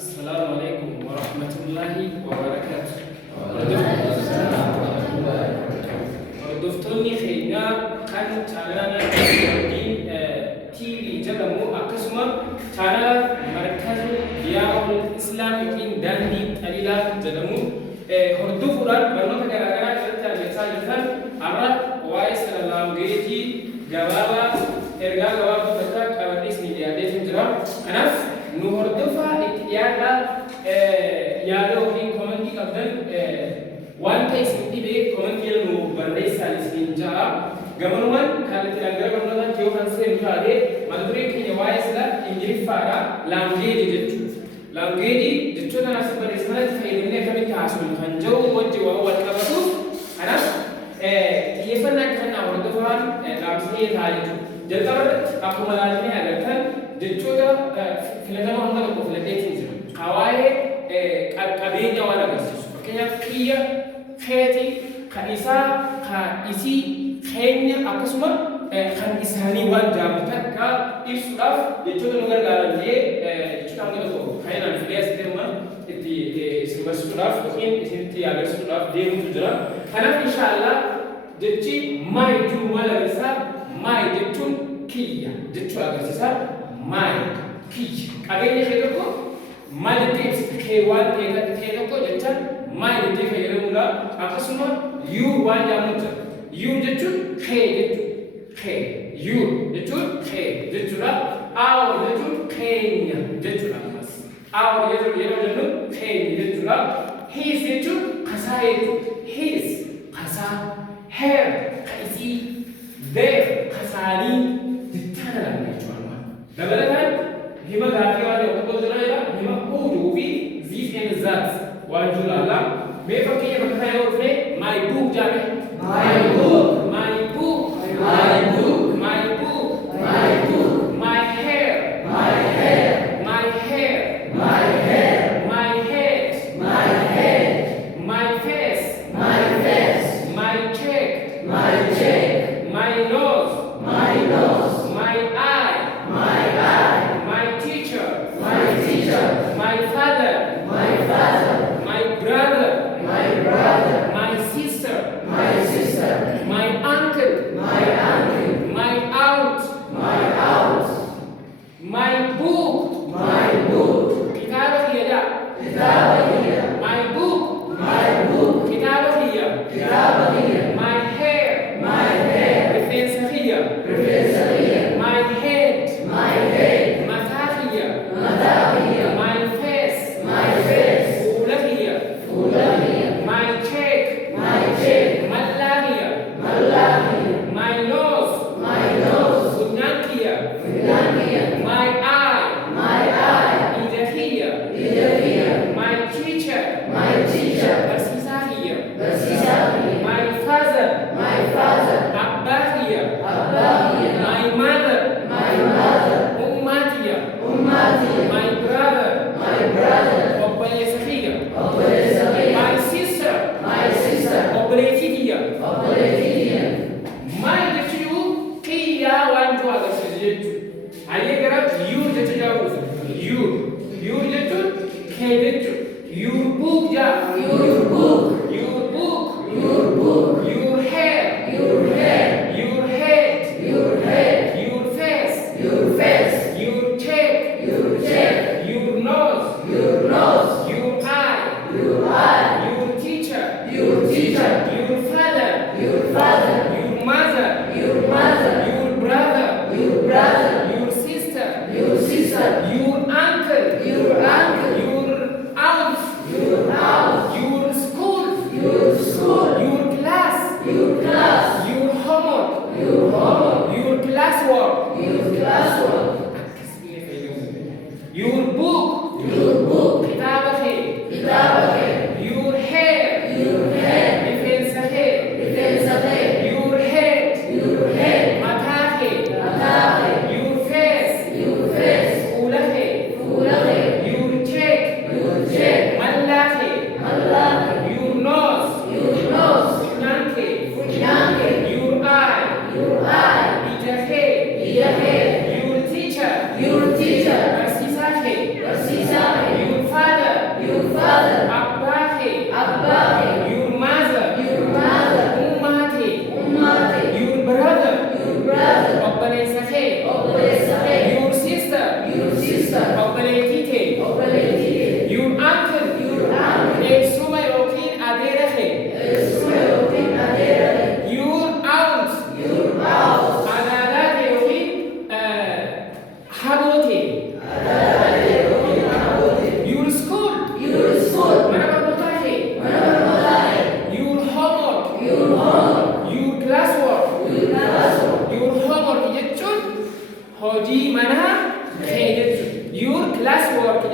السلام عليكم ورحمة الله وبركاته. دفتوني خينا كان تعلنا الدين تيري جلمو أقسم تعالى مركز ديار الإسلام يمكن داندي تليلا جلمو هردو فلان برنامج كذا جلتا جلسا جلسا أمر وايس الله مجيتي جوابا إرجع جواب بتاعك أبديس نيجي أبديس نجرا أنا نهردفا إتيادا يادو في كومنتي كابتن وان تيس نتيبه كومنتي لنو بريسا لسنجا غمنوان كانت الأنجرة برنامج كيو خمسة مشاهدة مدري كي نوايس لا إنجلي فارا لانجيجي جتشو لانجيجي جتشو أنا سبب رسالة فيلمنا كم تحصل خنجو وجه وهو الكبسوس أنا كيفنا كنا نهردفا لامسني ثالث جلتر أكو ملازمة أجرتن جتشودا فيلتنا هندا لكو فيلتين زين قواعد قبيلة ولا بس كيا كيا خيتي كنيسة كنيسي خيني أقسم كنيساني وان جامتا كإسراف جتشودا نقدر قالني جتشودا هندا لكو خينا الفليس ترما إتي سبسراف لكن إنتي أبسراف ديم تجرا أنا إن شاء الله جتشي ما يجوا ولا بس ما يجتون كيا جتشو أبسسا ما كيا أبين خيركو ما يجيب كيوان تيركو جتشان ما يجيب خيرمولا أقسم يو وان جاموتا يو جتشو خي جتشو خي يو جتشو خي جتشولا أو جتشو خينيا جتشولا بس أو جتشو خينيا جتشولا هيس جتشو قصا جتشو هيس قصا هير قيسي there khasani dittana lamne chwalma dabalatan hima gaati wale okko jira hima udu fi these and that wajul allah me fakiya bakhay urfe my book jame my book my book my book my book my book my hair my hair my hair my hair my head my head my face my face my check my check my nose, my nose, my eye, my eye, my teacher, my teacher, my father, my father, my brother, my brother, my sister, my sister, my uncle, my uncle, my aunt, my aunt, my book, my book, kitaba hiya, my book, kitaba hiya, my hair, my head, matahia, my face, fulahia, my check, malahia, my nose, funankia, my eye, idahia, my teacher, basisahia, my father, abbahia, my mother, ummatia, my brother, obbalesahia, my sister, obbaletidia, my jechu kiya wantu agasjechu aye garab you jechu jawu you jechu ke jechu your book ja your book your hair your head your face your check your nose your eye your teacher your father your mother your brother your sister your uncle your aunt your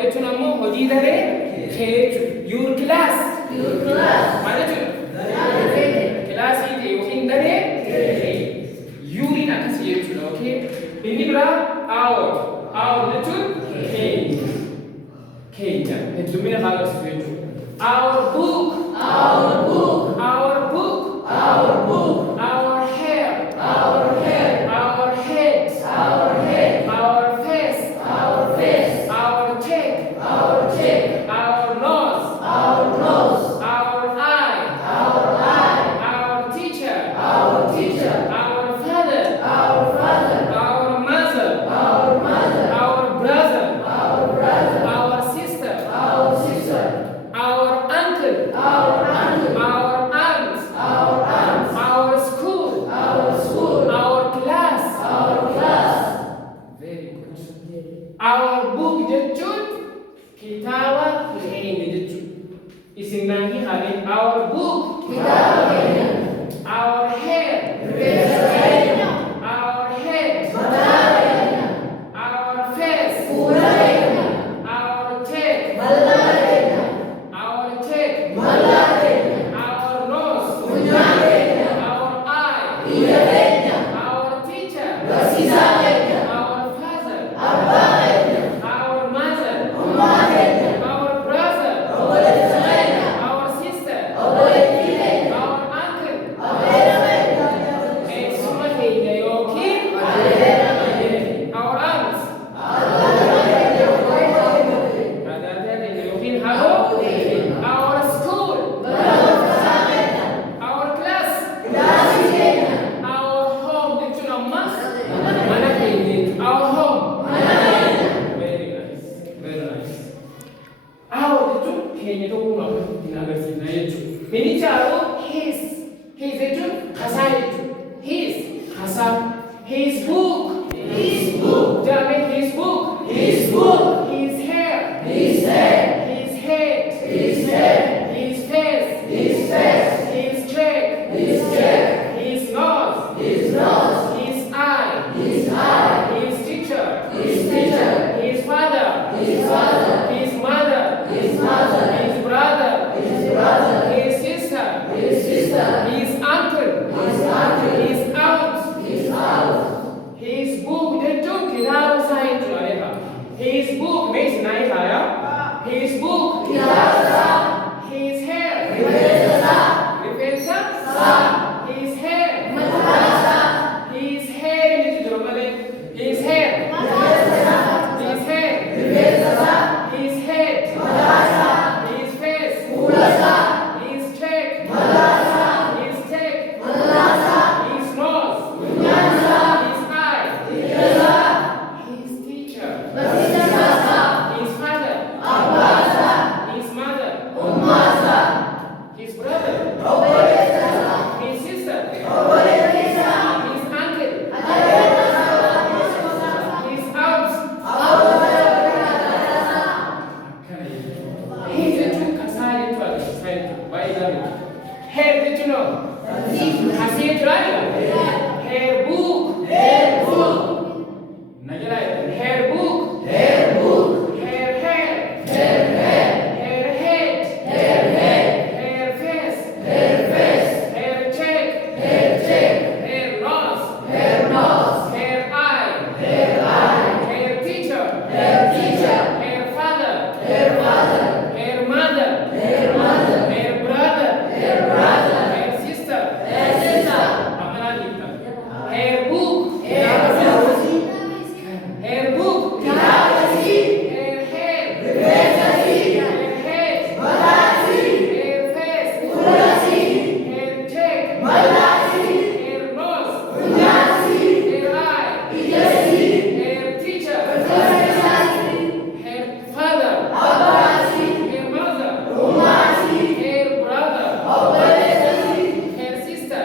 jechuun ammoo hojii daree kee your class maal jechuudha kilaasii kee yookiin daree kee yuuriin akkasii jechuudha okay inni biraa our jechuun keenya heddumina haa agarsiisu jechuudha our book our hair our head our face our cheek our nose our eye our teacher our father our mother our brother our sister our uncle our aunt our school our class very good our book jechuun kitaaba keenya jechuudha isin naanii haadhe our book our hair our head our face our cheek our nose our eye our teacher our father our mother our brother our sister our uncle eessuma keenya yookiin our aunt taataataa keenya yookiin haroo our school our class our home jechuun ammas mana keenya our home very nice our jechuun keenya tokkuma ittiin agarsiifna jechuudha inni chaaru his jechuun kasaa jechuudha his kasaa his book jaame his book his hair his head his face his cheek his nose his eye his teacher his father his mother his brother his sister his uncle his aunt his book jechuun kitaaba isaa jechuudha his book meeshaa naa haya his book his hair rifeensa his hair his hair jechuudha malee his hair his head his face his cheek his nose his eye his teacher his father his mother his brother his sister his uncle his aunt his jechuun kasaa jechuudha baay'ee hair jechuun kasee jiraayya hair book najala hair book hair head hair face hair cheek hair nose hair eye hair teacher hair father hair mother hair brother hair sister apana dikta hair book hair head hair face hair cheek hair nose hair eye hair teacher hair father hair mother hair brother hair sister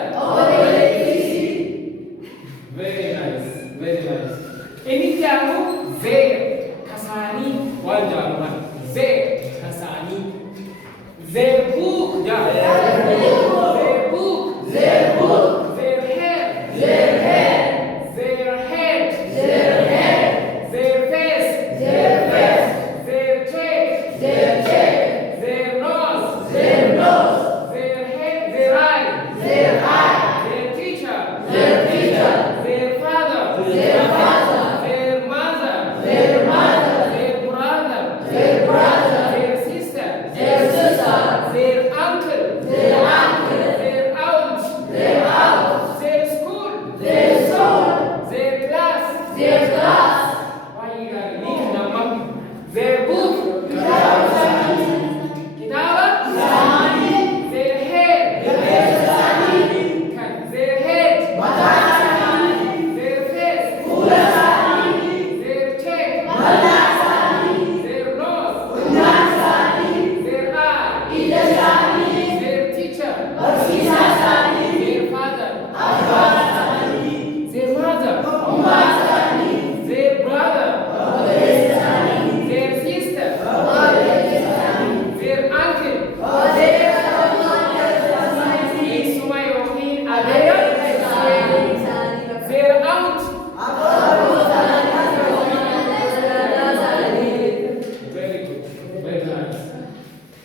very nice ini jamu their kasani waan jaamuhan their kasani their book their book their hair their head their face their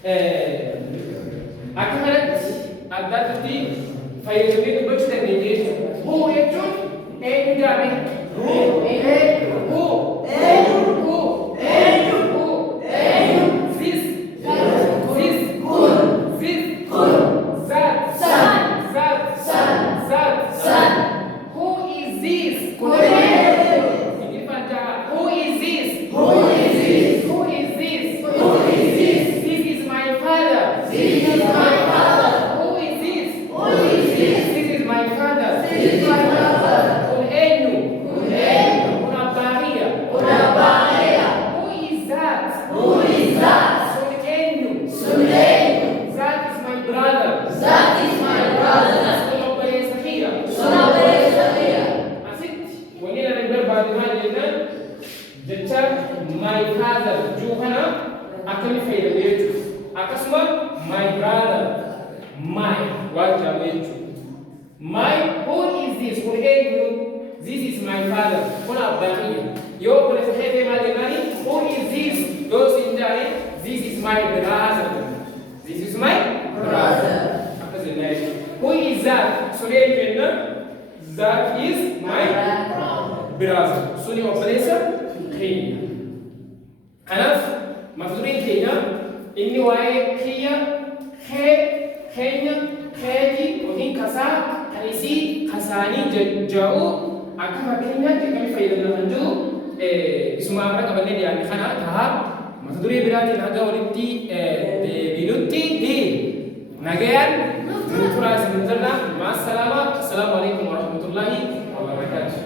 akka kanatti addaatti fayyadamee dubbachuu dandeenya jechuudha. Hoo jechuun eenyu jaame? My father, Johana, akami fayyadameetu. Akkasuma my brother, my wajameetu. My, who is this? Kun eenyu? This is my father. Kun abbaaqiya. Yoo kun hefe maal who is this? Yoo sinjaani, this is my brother. This is my brother. Akkasuma who is that? Suni eenyu? That is my brother. Suni obboleessa keenya. Kanaaf mafduriin keenya inni waa'ee kiyya, keenya, keeti yookiin kasaa, kan isii, kasaanii jajja'u akka fakkeenyaatti kan fayyadaman jiru isuma amara qabannee dhiyaanne kana ta'a. Mafdurii biraatiin haga walitti deebinutti nagayaan nuturaa isin jirra. Maasalaama. Assalaamu alaikum warahmatullahi wabarakatuh.